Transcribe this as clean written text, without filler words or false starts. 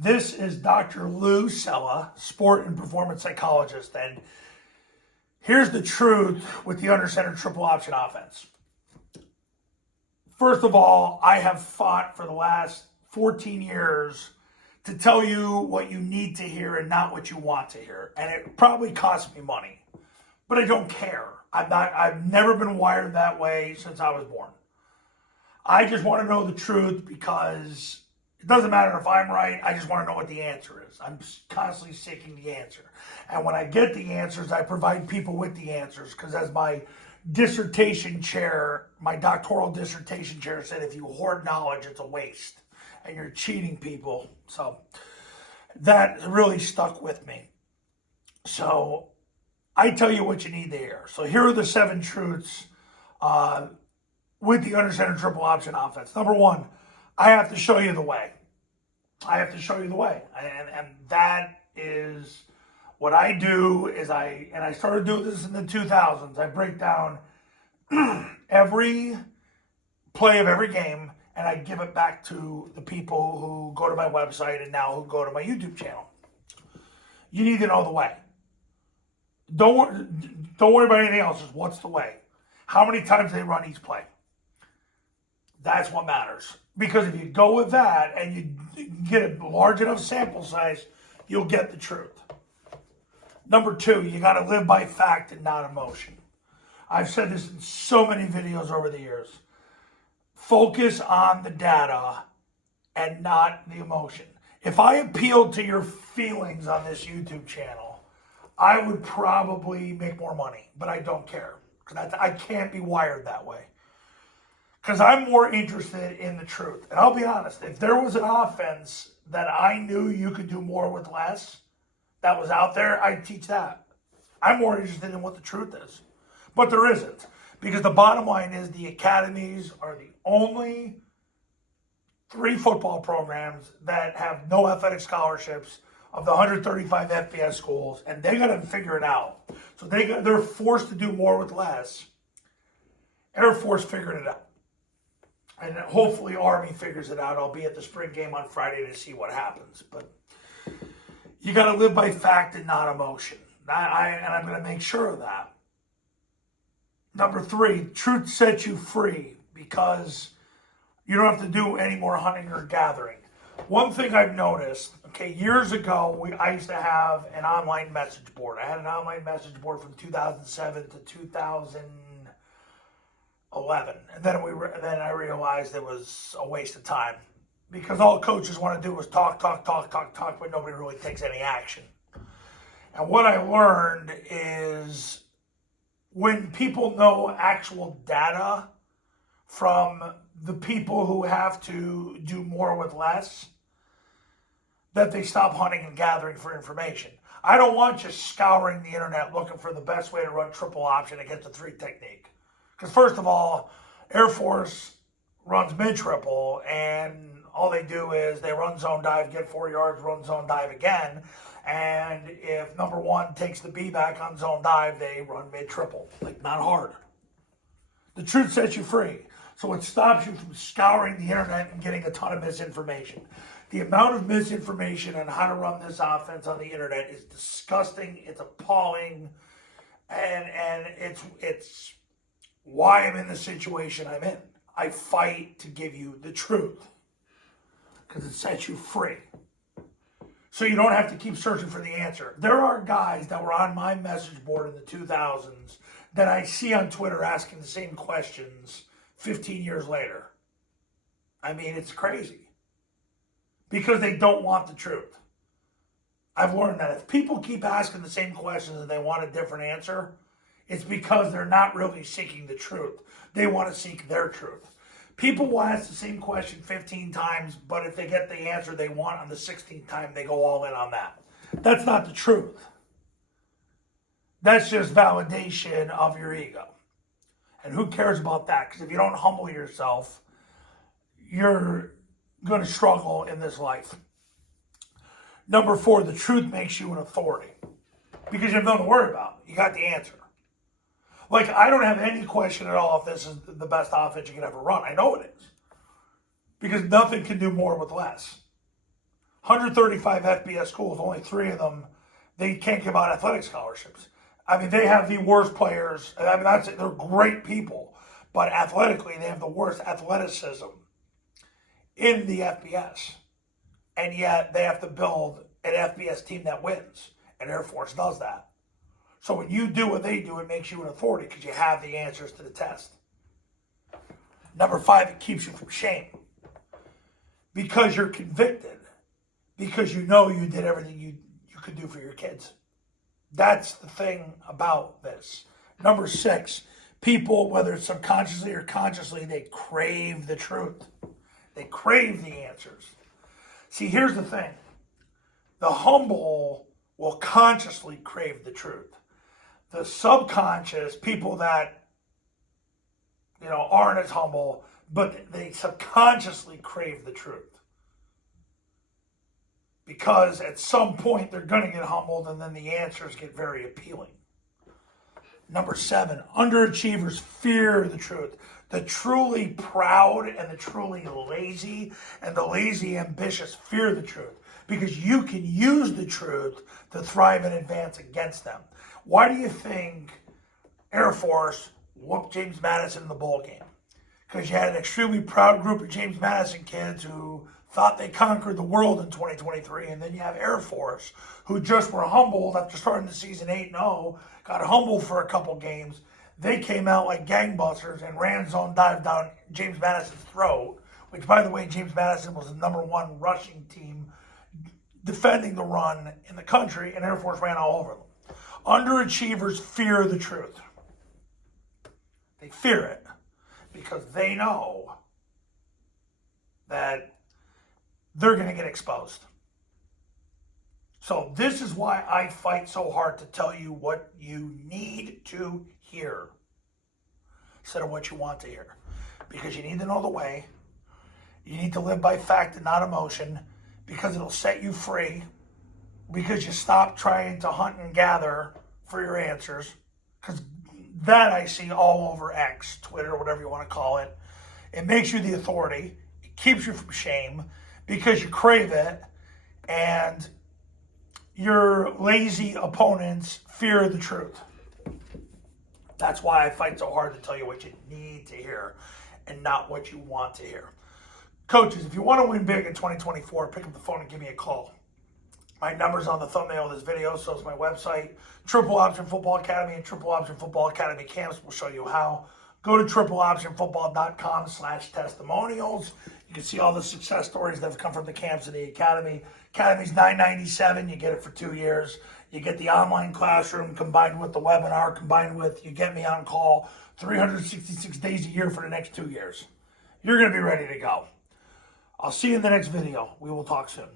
This is Dr. Lou Sella, sport and performance psychologist, and here's the truth with the under center triple option offense. First of all, I have fought for the last 14 years to tell you what you need to hear and not what you want to hear, and it probably cost me money, but I don't care. I've never been wired that way since I was born. I just want to know the truth because it doesn't matter if I'm right. I just want to know what the answer is. I'm constantly seeking the answer. And when I get the answers, I provide people with the answers because as my dissertation chair, my doctoral dissertation chair said, if you hoard knowledge, it's a waste and you're cheating people. So that really stuck with me. So I tell you what you need to hear. So here are the 7 truths with the under center triple option offense. Number 1, I have to show you the way. I have to show you the way. And that is what I do is I started doing this in the 2000s. I break down every play of every game and I give it back to the people who go to my website and now who go to my YouTube channel. You need to know the way. Don't worry about anything else. Just what's the way? How many times they run each play? That's what matters. Because if you go with that and you get a large enough sample size, you'll get the truth. Number 2, you got to live by fact and not emotion. I've said this in so many videos over the years. Focus on the data and not the emotion. If I appealed to your feelings on this YouTube channel, I would probably make more money, but I don't care. Because I can't be wired that way. Because I'm more interested in the truth. And I'll be honest, if there was an offense that I knew you could do more with less, that was out there, I'd teach that. I'm more interested in what the truth is. But there isn't. Because the bottom line is the academies are the only 3 football programs that have no athletic scholarships of the 135 FBS schools, and they got to figure it out. So they're forced to do more with less. Air Force figured it out. And hopefully Army figures it out. I'll be at the spring game on Friday to see what happens. But you got to live by fact and not emotion. And I'm going to make sure of that. Number 3, truth sets you free because you don't have to do any more hunting or gathering. One thing I've noticed, years ago, I used to have an online message board. I had an online message board from 2007 to 2011. And then I realized it was a waste of time because all coaches want to do is talk, but nobody really takes any action. And what I learned is when people know actual data from the people who have to do more with less, that they stop hunting and gathering for information. I don't want you scouring the internet looking for the best way to run triple option against a 3 technique. Because first of all, Air Force runs mid-triple, and all they do is they run zone dive, get 4 yards, run zone dive again. And if number 1 takes the B back on zone dive, they run mid-triple. Not hard. The truth sets you free. So it stops you from scouring the internet and getting a ton of misinformation. The amount of misinformation on how to run this offense on the internet is disgusting. It's appalling. And it's why I'm in the situation I'm in. I fight to give you the truth because it sets you free. So you don't have to keep searching for the answer. There are guys that were on my message board in the 2000s that I see on Twitter asking the same questions 15 years later. I mean, it's crazy. Because they don't want the truth. I've learned that if people keep asking the same questions and they want a different answer, it's because they're not really seeking the truth. They want to seek their truth. People will ask the same question 15 times, but if they get the answer they want on the 16th time, they go all in on that. That's not the truth. That's just validation of your ego. And who cares about that? Because if you don't humble yourself, you're going to struggle in this life. Number 4, the truth makes you an authority. Because you have nothing to worry about. You got the answer. I don't have any question at all if this is the best offense you can ever run. I know it is. Because nothing can do more with less. 135 FBS schools, only 3 of them, they can't give out athletic scholarships. I mean, they have the worst players. I mean, they're great people, but athletically, they have the worst athleticism in the FBS. And yet, they have to build an FBS team that wins, and Air Force does that. So when you do what they do, it makes you an authority because you have the answers to the test. Number 5, it keeps you from shame. Because you're convicted. Because you know you did everything you could do for your kids. That's the thing about this. Number 6, people, whether it's subconsciously or consciously, they crave the truth. They crave the answers. See, here's the thing. The humble will consciously crave the truth. The subconscious, people that, aren't as humble, but they subconsciously crave the truth. Because at some point they're going to get humbled and then the answers get very appealing. Number 7, underachievers fear the truth. The truly proud and the truly lazy and the lazy ambitious fear the truth because you can use the truth to thrive and advance against them. Why do you think Air Force whooped James Madison in the bowl game? Because you had an extremely proud group of James Madison kids who thought they conquered the world in 2023, and then you have Air Force who just were humbled after starting the season 8-0, got humbled for a couple games. They came out like gangbusters and ran zone dive down James Madison's throat, which, by the way, James Madison was the #1 rushing team defending the run in the country, and Air Force ran all over them. Underachievers fear the truth. They fear it because they know that they're going to get exposed. So this is why I fight so hard to tell you what you need to hear instead of what you want to hear. Because you need to know the way. You need to live by fact and not emotion because it'll set you free. Because you stop trying to hunt and gather for your answers. Because that I see all over X, Twitter, whatever you want to call it. It makes you the authority. It keeps you from shame because you crave it. And your lazy opponents fear the truth. That's why I fight so hard to tell you what you need to hear and not what you want to hear. Coaches, if you want to win big in 2024, pick up the phone and give me a call. My number's on the thumbnail of this video, so is my website. Triple Option Football Academy and Triple Option Football Academy camps will show you how. Go to tripleoptionfootball.com/testimonials. You can see all the success stories that have come from the camps and the academy. Academy's $997. You get it for 2 years. You get the online classroom combined with the webinar, combined with you get me on call 366 days a year for the next 2 years. You're going to be ready to go. I'll see you in the next video. We will talk soon.